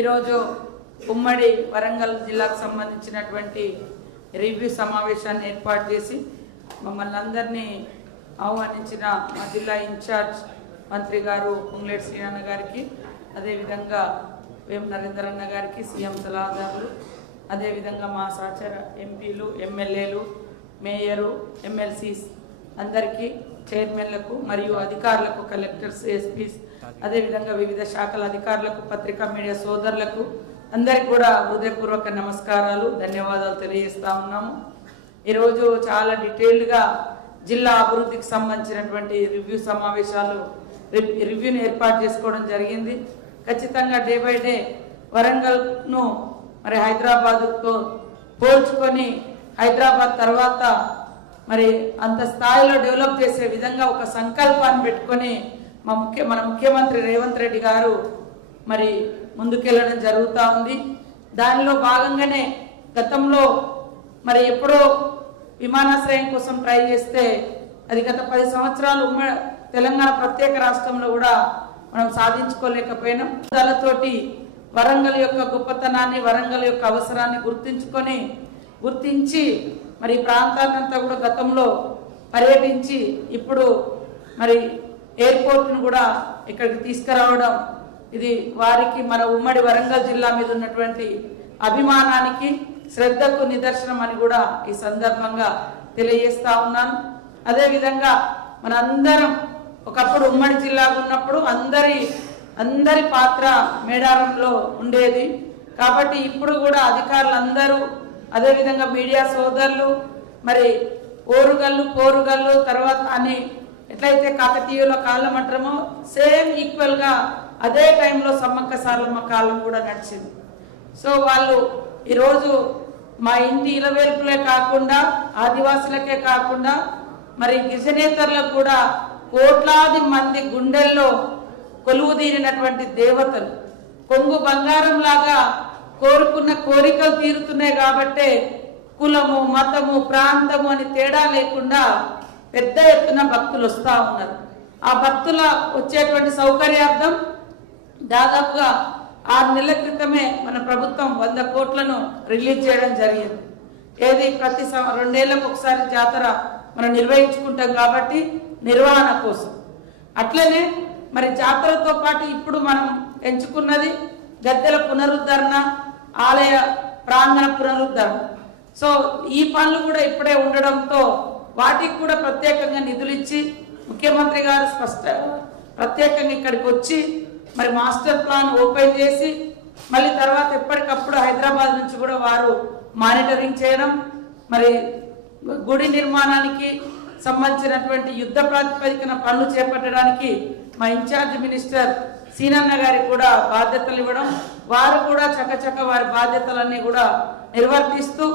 ఈరోజు ఉమ్మడి వరంగల్ జిల్లాకు సంబంధించినటువంటి రివ్యూ సమావేశాన్ని ఏర్పాటు చేసి మమ్మల్ని అందరినీ ఆహ్వానించిన మా జిల్లా ఇన్ఛార్జ్ మంత్రి గారు పొంగులేటి శ్రీనివాస్ అన్న గారికి, అదేవిధంగా వేం నరేందర్ అన్న గారికి, సీఎం సలహాదారులు, అదేవిధంగా మా సహచర ఎంపీలు, ఎమ్మెల్యేలు, మేయరు, ఎమ్మెల్సీస్ అందరికీ, చైర్మన్లకు మరియు అధికారులకు, కలెక్టర్స్, ఎస్పీస్, అదేవిధంగా వివిధ శాఖల అధికారులకు, పత్రికా మీడియా సోదరులకు అందరికి కూడా హృదయపూర్వక నమస్కారాలు, ధన్యవాదాలు తెలియజేస్తా ఉన్నాము. ఈరోజు చాలా డీటెయిల్డ్గా జిల్లా అభివృద్ధికి సంబంధించినటువంటి రివ్యూ సమావేశాలు రివ్యూని ఏర్పాటు చేసుకోవడం జరిగింది. ఖచ్చితంగా డే బై డే వరంగల్ను మరి హైదరాబాద్తో పోల్చుకొని హైదరాబాద్ తర్వాత మరి అంత స్థాయిలో డెవలప్ చేసే విధంగా ఒక సంకల్పాన్ని పెట్టుకొని మన ముఖ్యమంత్రి రేవంత్ రెడ్డి గారు మరి ముందుకెళ్ళడం జరుగుతూ ఉంది. దానిలో భాగంగానే గతంలో మరి ఎప్పుడో విమానాశ్రయం కోసం ట్రై చేస్తే అది గత 10 సంవత్సరాలు తెలంగాణ ప్రత్యేక రాష్ట్రంలో కూడా మనం సాధించుకోలేకపోయినాం. దానితోటి వరంగల్ యొక్క గొప్పతనాన్ని, వరంగల్ యొక్క అవసరాన్ని గుర్తించి మరి ప్రాంతాన్నంతా కూడా గతంలో పర్యటించి ఇప్పుడు మరి ఎయిర్పోర్ట్ను కూడా ఇక్కడికి తీసుకురావడం, ఇది వారికి మన ఉమ్మడి వరంగల్ జిల్లా మీద ఉన్నటువంటి అభిమానానికి, శ్రద్ధకు నిదర్శనం అని కూడా ఈ సందర్భంగా తెలియజేస్తా ఉన్నాను. అదేవిధంగా మనందరం ఒకప్పుడు ఉమ్మడి జిల్లా ఉన్నప్పుడు అందరి పాత్ర మేడారంలో ఉండేది. కాబట్టి ఇప్పుడు కూడా అధికారులందరూ, అదేవిధంగా మీడియా సోదరులు, మరి పోరుగల్లు తర్వాత అని ఎట్లయితే కాకతీయుల కాలం అంటామో సేమ్ ఈక్వల్గా అదే టైంలో సమ్మక్క సారలమ్మ కాలం కూడా నడిచింది. సో వాళ్ళు ఈరోజు మా ఇంటి ఇలవేల్పులే కాకుండా, ఆదివాసులకే కాకుండా మరి గిరిజనేతరులకు కూడా కోట్లాది మంది గుండెల్లో కొలువు తీరినటువంటి దేవతలు, కొంగు బంగారం లాగా కోరుకున్న కోరికలు తీరుతున్నాయి. కాబట్టే కులము, మతము, ప్రాంతము అని తేడా లేకుండా పెద్ద ఎత్తున భక్తులు వస్తూ ఉన్నారు. ఆ భక్తుల వచ్చేటువంటి సౌకర్యార్థం దాదాపుగా 6 నెలల క్రితమే మన ప్రభుత్వం 100 కోట్లను రిలీజ్ చేయడం జరిగింది. ఏది ప్రతి 2 ఏళ్లకు ఒకసారి జాతర మనం నిర్వహించుకుంటాం కాబట్టి నిర్వహణ కోసం. అట్లనే మరి జాతరతో పాటు ఇప్పుడు మనం ఎంచుకున్నది గద్దెల పునరుద్ధరణ, ఆలయ ప్రాంగణ పునరుద్ధరణ. సో ఈ పనులు కూడా ఇప్పుడే ఉండడంతో వాటికి కూడా ప్రత్యేకంగా నిధులు ఇచ్చి ముఖ్యమంత్రి గారు ప్రత్యేకంగా ఇక్కడికి వచ్చి మరి మాస్టర్ ప్లాన్ ఓపెన్ చేసి మళ్ళీ తర్వాత ఎప్పటికప్పుడు హైదరాబాద్ నుంచి కూడా వారు మానిటరింగ్ చేయడం, మరి గుడి నిర్మాణానికి సంబంధించినటువంటి యుద్ధ ప్రాతిపదికన పనులు చేపట్టడానికి మా ఇన్ఛార్జ్ మినిస్టర్ సీనన్న గారికి కూడా బాధ్యతలు ఇవ్వడం, వారు కూడా చకచక వారి బాధ్యతలన్నీ కూడా నిర్వర్తిస్తూ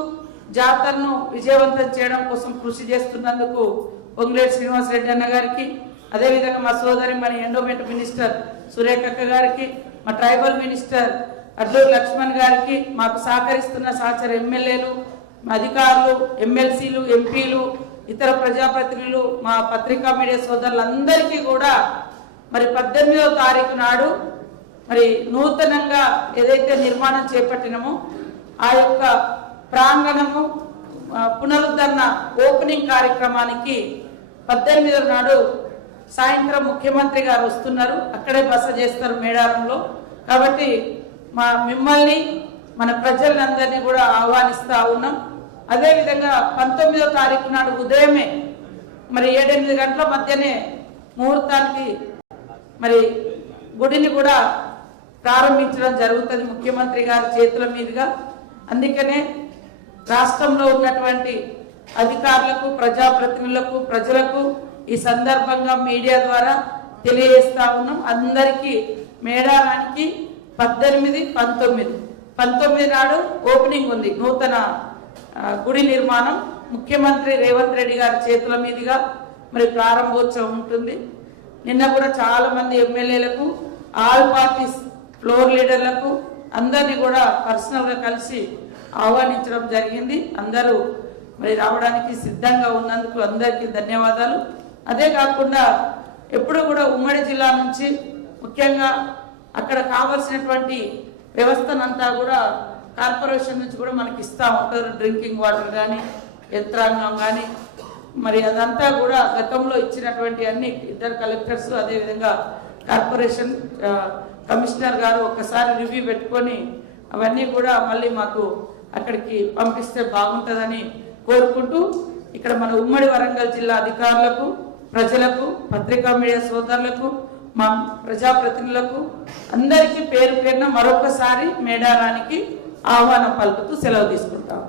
జాతరను విజయవంతం చేయడం కోసం కృషి చేస్తున్నందుకు పొంగులేటి శ్రీనివాస్ రెడ్డి అన్న గారికి, అదేవిధంగా మా సోదరి మన ఎండోమెంట్ మినిస్టర్ సురేఖక్క గారికి, మా ట్రైబల్ మినిస్టర్ అడ్లూరు లక్ష్మణ్ గారికి, మాకు సహకరిస్తున్న సహచర ఎమ్మెల్యేలు, అధికారులు, ఎమ్మెల్సీలు, ఎంపీలు, ఇతర ప్రజాప్రతినిధులు, మా పత్రికా మీడియా సోదరులందరికీ కూడా మరి 18వ తారీఖు నాడు మరి నూతనంగా ఏదైతే నిర్మాణం చేపట్టినామో ఆ యొక్క ప్రాంగణము పునరుద్ధరణ ఓపెనింగ్ కార్యక్రమానికి 18వ నాడు సాయంత్రం ముఖ్యమంత్రి గారు వస్తున్నారు. అక్కడే బస చేస్తారు మేడారంలో. కాబట్టి మిమ్మల్ని మన ప్రజలందరినీ కూడా ఆహ్వానిస్తూ ఉన్నాం. అదేవిధంగా 19వ తారీఖు నాడు ఉదయమే మరి 7-8 గంటల మధ్యనే ముహూర్తానికి మరి గుడిని కూడా ప్రారంభించడం జరుగుతుంది ముఖ్యమంత్రి గారి చేతుల మీదుగా. అందుకనే రాష్ట్రంలో ఉన్నటువంటి అధికారులకు, ప్రజాప్రతినిధులకు, ప్రజలకు ఈ సందర్భంగా మీడియా ద్వారా తెలియజేస్తా ఉన్నాం. అందరికీ మేడారానికి 18, 19 నాడు ఓపెనింగ్ ఉంది. నూతన గుడి నిర్మాణం ముఖ్యమంత్రి రేవంత్ రెడ్డి గారి చేతుల మీదుగా మరి ప్రారంభోత్సవం ఉంటుంది. నిన్న కూడా చాలా మంది ఎమ్మెల్యేలకు, ఆల్ పార్టీస్ ఫ్లోర్ లీడర్లకు అందరినీ కూడా పర్సనల్గా కలిసి ఆహ్వానించడం జరిగింది. అందరూ మరి రావడానికి సిద్ధంగా ఉన్నందుకు అందరికీ ధన్యవాదాలు. అదే కాకుండా ఎప్పుడు కూడా ఉమ్మడి జిల్లా నుంచి ముఖ్యంగా అక్కడ కావాల్సినటువంటి వ్యవస్థనంతా కూడా కార్పొరేషన్ నుంచి కూడా మనకి ఇస్తూ ఉంటారు. డ్రింకింగ్ వాటర్ కానీ యంత్రాంగం కానీ మరి అదంతా కూడా గతంలో ఇచ్చినటువంటి అన్ని ఇద్దరు కలెక్టర్స్ అదేవిధంగా కార్పొరేషన్ కమిషనర్ గారు ఒకసారి రివ్యూ పెట్టుకొని అవన్నీ కూడా మళ్ళీ మాకు అక్కడికి పంపిస్తే బాగుంటుందని కోరుకుంటూ ఇక్కడ మన ఉమ్మడి వరంగల్ జిల్లా అధికారులకు, ప్రజలకు, పత్రికా మీడియా సోదరులకు, మా ప్రజాప్రతినిధులకు అందరికీ పేరు పేరున మరొకసారి మేడారానికి ఆహ్వానం పలుకుతూ సెలవు తీసుకుంటాం.